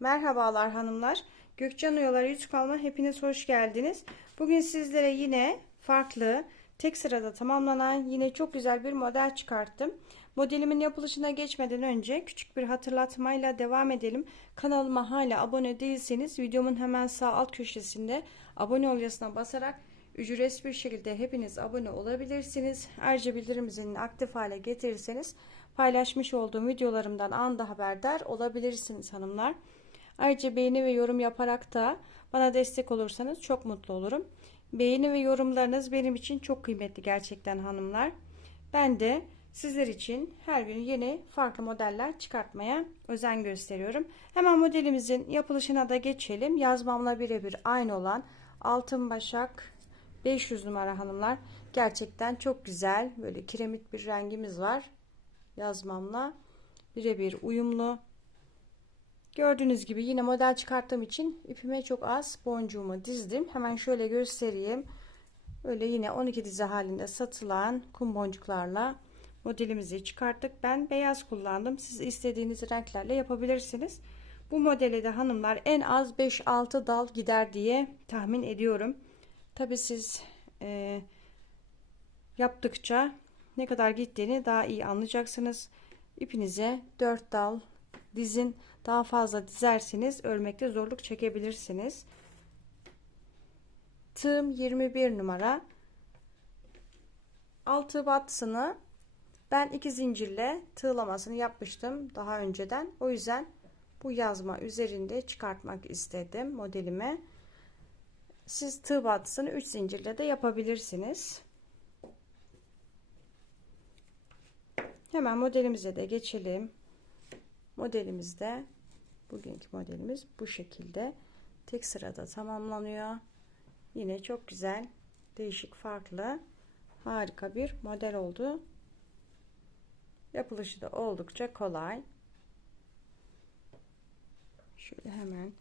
Merhabalar hanımlar. Gökcan Oyalar YouTube kanalıma hepiniz hoş geldiniz. Bugün sizlere yine farklı, tek sırada tamamlanan yine çok güzel bir model çıkarttım. Modelimin yapılışına geçmeden önce küçük bir hatırlatmayla devam edelim. Kanalıma hala abone değilseniz videomun hemen sağ alt köşesinde abone ol yazısına basarak ücretsiz bir şekilde hepiniz abone olabilirsiniz. Ayrıca bildirim aktif hale getirirseniz paylaşmış olduğum videolarımdan anında haberdar olabilirsiniz hanımlar. Ayrıca beğeni ve yorum yaparak da bana destek olursanız çok mutlu olurum. Beğeni ve yorumlarınız benim için çok kıymetli gerçekten hanımlar. Ben de sizler için her gün yeni farklı modeller çıkartmaya özen gösteriyorum. Hemen modelimizin yapılışına da geçelim. Yazmamla birebir aynı olan altın başak 500 numara hanımlar. Gerçekten çok güzel böyle kiremit bir rengimiz var. Yazmamla birebir uyumlu. Gördüğünüz gibi yine model çıkarttığım için ipime çok az boncuğumu dizdim. Hemen şöyle göstereyim. Böyle yine 12 dizi halinde satılan kum boncuklarla modelimizi çıkarttık. Ben beyaz kullandım. Siz istediğiniz renklerle yapabilirsiniz. Bu modele de hanımlar en az 5-6 dal gider diye tahmin ediyorum. Tabi siz e, yaptıkça ne kadar gittiğini daha iyi anlayacaksınız. İpinize 4 dal dizin. Daha fazla dizerseniz örmekte zorluk çekebilirsiniz. Tığım 21 numara. Altı batsını ben iki zincirle tığlamasını yapmıştım daha önceden. O yüzden bu yazma üzerinde çıkartmak istedim modelime. Siz tığ battısını 3 zincirle de yapabilirsiniz. Hemen modelimize de geçelim. Modelimizde bugünkü modelimiz bu şekilde tek sırada tamamlanıyor. Yine çok güzel, değişik, farklı, harika bir model oldu. Yapılışı da oldukça kolay. Şöyle hemen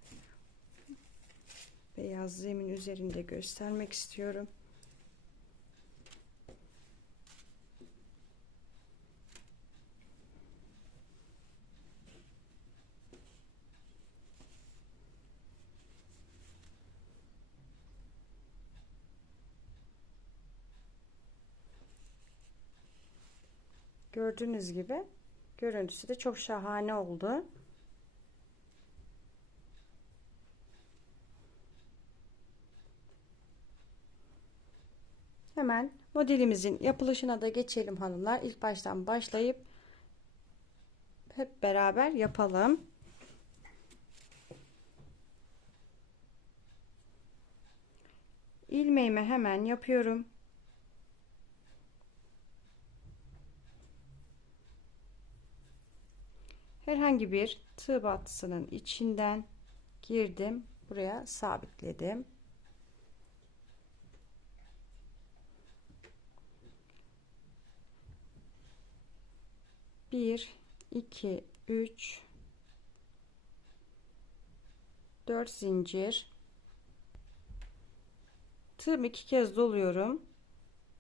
beyaz zemin üzerinde göstermek istiyorum. Gördüğünüz gibi görüntüsü de çok şahane oldu. Hemen modelimizin yapılışına da geçelim hanımlar. İlk baştan başlayıp hep beraber yapalım. ilmeğimi hemen yapıyorum. Herhangi bir tığ battısının içinden girdim buraya sabitledim. Bir iki üç dört zincir. Tığım iki kez doluyorum.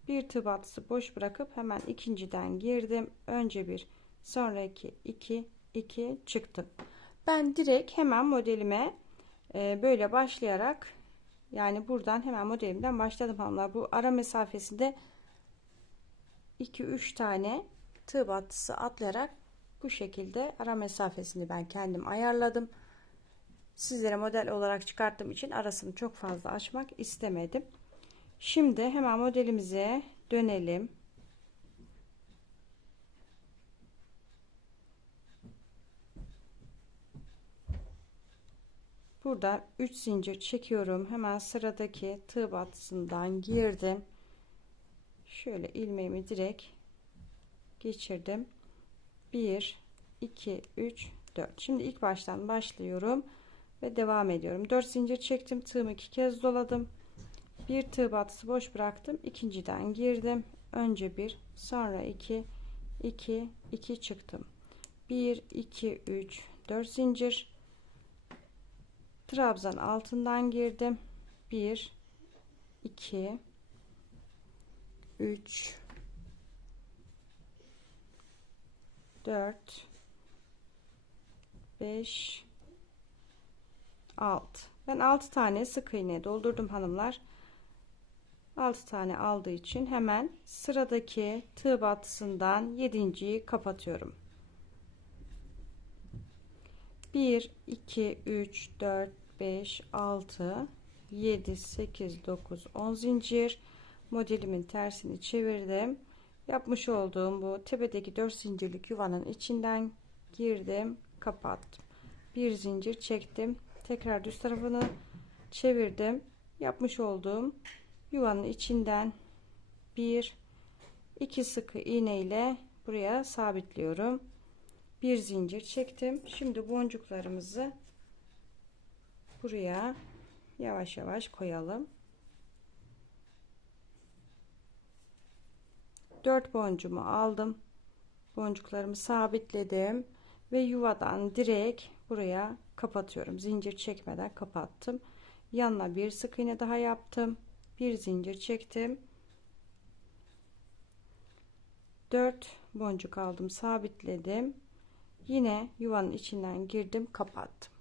Bir tığ battısı boş bırakıp hemen ikinciden girdim. Önce bir sonra iki iki 2 çıktım. Ben direkt hemen modelime e, böyle başlayarak yani buradan hemen modelimden başladım hanımlar. Bu ara mesafesinde 2-3 tane tığ battısı atlayarak bu şekilde ara mesafesini ben kendim ayarladım. Sizlere model olarak çıkarttığım için arasını çok fazla açmak istemedim. Şimdi hemen modelimize dönelim. Burada 3 zincir çekiyorum. Hemen sıradaki tığ battısından girdim. Şöyle ilmeğimi direkt geçirdim. 1 2 3 4. Şimdi ilk baştan başlıyorum ve devam ediyorum. 4 zincir çektim. Tığımı iki kez doladım. Bir tığ battısı boş bıraktım. İkinciden girdim. Önce bir, sonra 2 2 2 çıktım. 1 2 3 4 zincir trabzan altından girdim. 1 2 3 4 5 6 ben 6 tane sık iğne doldurdum hanımlar. 6 tane aldığı için hemen sıradaki tığ battısından 7.yi kapatıyorum 1 2 3 4 5 6 7 8 9 10 zincir. Modelimin tersini çevirdim. Yapmış olduğum bu tepedeki 4 zincirlik yuvanın içinden girdim kapattım. Bir zincir çektim tekrar düz tarafını çevirdim. Yapmış olduğum yuvanın içinden bir iki sıkı iğne ile buraya sabitliyorum bir zincir çektim. Şimdi boncuklarımızı buraya yavaş yavaş koyalım. 4 boncumu aldım. Boncuklarımı sabitledim ve yuvadan direkt buraya kapatıyorum. Zincir çekmeden kapattım. Yanına bir sık iğne daha yaptım. Bir zincir çektim. 4 boncuk aldım sabitledim yine yuvanın içinden girdim kapattım.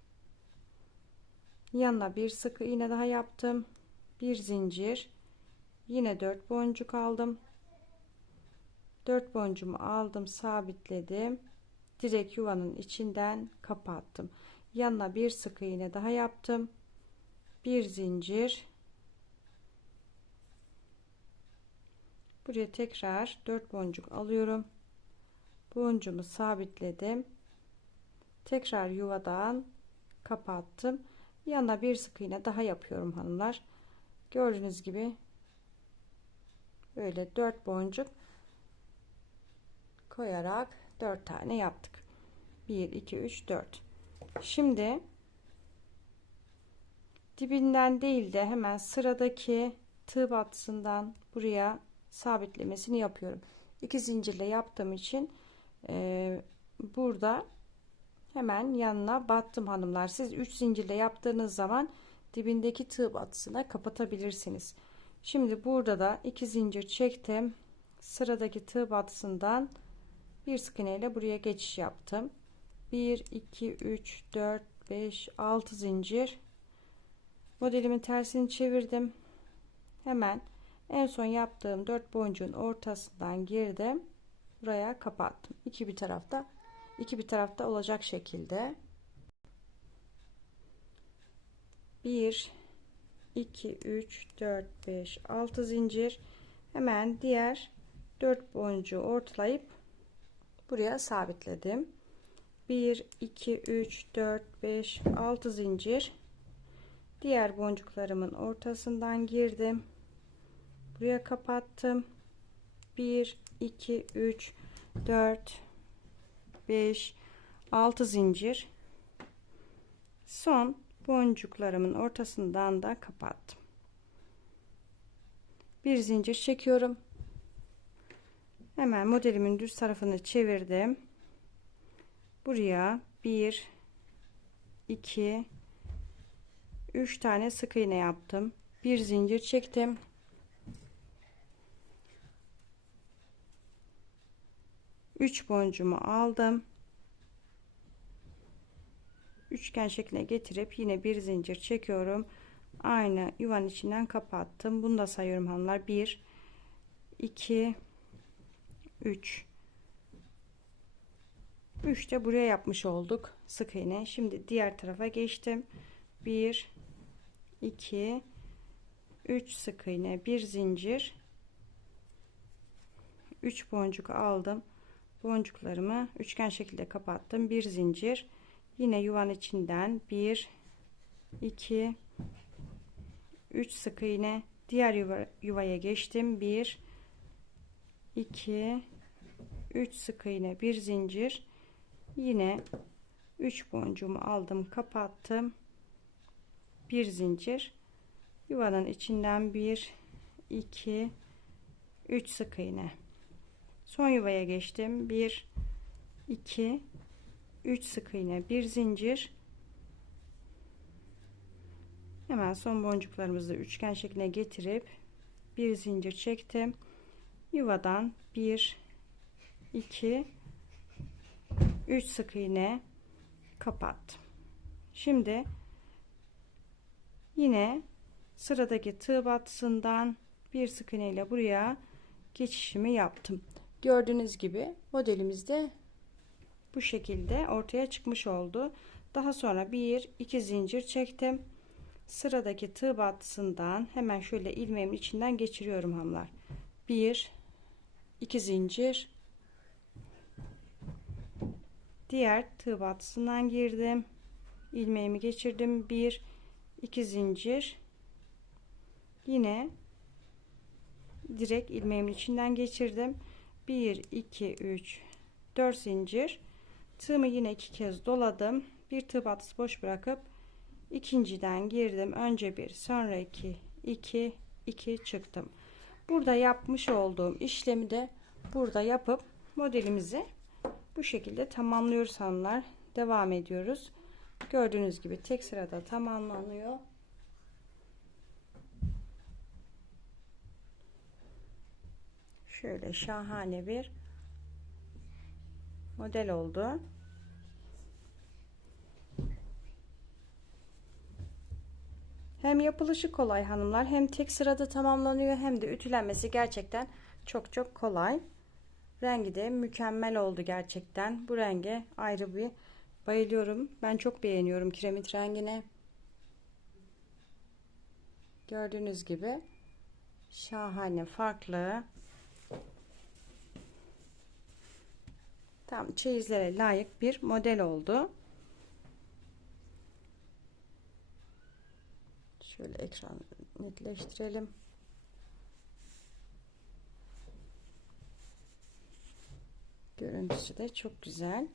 Yanına bir sık iğne daha yaptım bir zincir yine 4 boncuk aldım. 4 boncumu aldım sabitledim direkt yuvanın içinden kapattım. Yanına bir sık iğne daha yaptım bir zincir. Buraya tekrar 4 boncuk alıyorum. Boncumu sabitledim tekrar yuvadan kapattım. Yanına bir sık iğne daha yapıyorum hanımlar. Gördüğünüz gibi böyle 4 boncuk koyarak 4 tane yaptık. 1 2 3 4 şimdi dibinden değil de hemen sıradaki tığ battısından buraya sabitlemesini yapıyorum. İki zincirle yaptığım için e, burada hemen yanına battım hanımlar. Siz 3 zincirle yaptığınız zaman dibindeki tığ battısına kapatabilirsiniz. Şimdi burada da iki zincir çektim. Sıradaki tığ battısından bir sık iğne ile buraya geçiş yaptım. 1 2 3 4 5 6 zincir. Modelimin tersini çevirdim. Hemen en son yaptığım 4 boncuğun ortasından girdim. Buraya kapattım. İki bir tarafta iki bir tarafta olacak şekilde. 1 2 3 4 5 6 zincir. Hemen diğer 4 boncuğu ortalayıp buraya sabitledim. 1 2 3 4 5 6 zincir. Diğer boncuklarımın ortasından girdim. Buraya kapattım. 1 2 3 4 5 6 zincir. Son boncuklarımın ortasından da kapattım. Bir zincir çekiyorum. Hemen modelimin düz tarafını çevirdim. Buraya 1 2 3 tane sık iğne yaptım. Bir zincir çektim Üç boncumu aldım. Üçgen şekline getirip yine bir zincir çekiyorum. Aynı yuvanın içinden kapattım. Bunu da sayıyorum hanımlar. 1 2 3 3 de buraya yapmış olduk. Sık iğne. Şimdi diğer tarafa geçtim. 1 2 3 sık iğne bir zincir. 3 boncuk aldım boncuklarımı üçgen şekilde kapattım. Bir zincir. Yine yuvan içinden 1 2 3 sık iğne. Diğer yuva, yuvaya geçtim. 1 2 3 sık iğne bir zincir. Yine 3 boncuğumu aldım kapattım. Bir zincir. Yuvanın içinden 1 2 3 sık iğne son yuvaya geçtim. 1 2 3 sık iğne bir zincir. Hemen son boncuklarımızı üçgen şekline getirip bir zincir çektim. Yuvadan 1 2 3 sık iğne kapattım. Şimdi Yine sıradaki tığ battısından bir sık iğne ile buraya geçişimi yaptım. Gördüğünüz gibi modelimiz de bu şekilde ortaya çıkmış oldu. Daha sonra bir iki zincir çektim. Sıradaki tığ battısından hemen şöyle ilmeğimin içinden geçiriyorum hamlar. Bir iki zincir diğer tığ battısından girdim. ilmeğimi geçirdim. Bir iki zincir yine direkt ilmeğimin içinden geçirdim. 1 2 3 4 zincir tığımı yine iki kez doladım. Bir tığ battısı boş bırakıp ikinciden girdim. Önce bir, sonra iki, iki, iki çıktım. Burada yapmış olduğum işlemi de burada yapıp modelimizi bu şekilde tamamlıyoruz hanımlar. Devam ediyoruz. Gördüğünüz gibi tek sırada tamamlanıyor. Şöyle şahane bir model oldu. Hem yapılışı kolay hanımlar hem tek sırada tamamlanıyor hem de ütülenmesi gerçekten çok çok kolay. Rengi de mükemmel oldu gerçekten. Bu renge ayrı bir bayılıyorum. Ben çok beğeniyorum kiremit rengini. Gördüğünüz gibi şahane farklı. Tam çeyizlere layık bir model oldu. Şöyle ekran netleştirelim. Görüntüsü de çok güzel.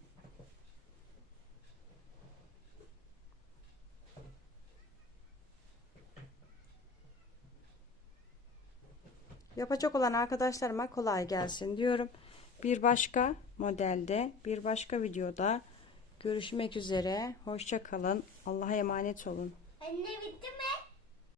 Yapacak olan arkadaşlarıma kolay gelsin diyorum. Bir başka modelde, bir başka videoda görüşmek üzere. Hoşça kalın. Allah'a emanet olun. Anne bitti mi?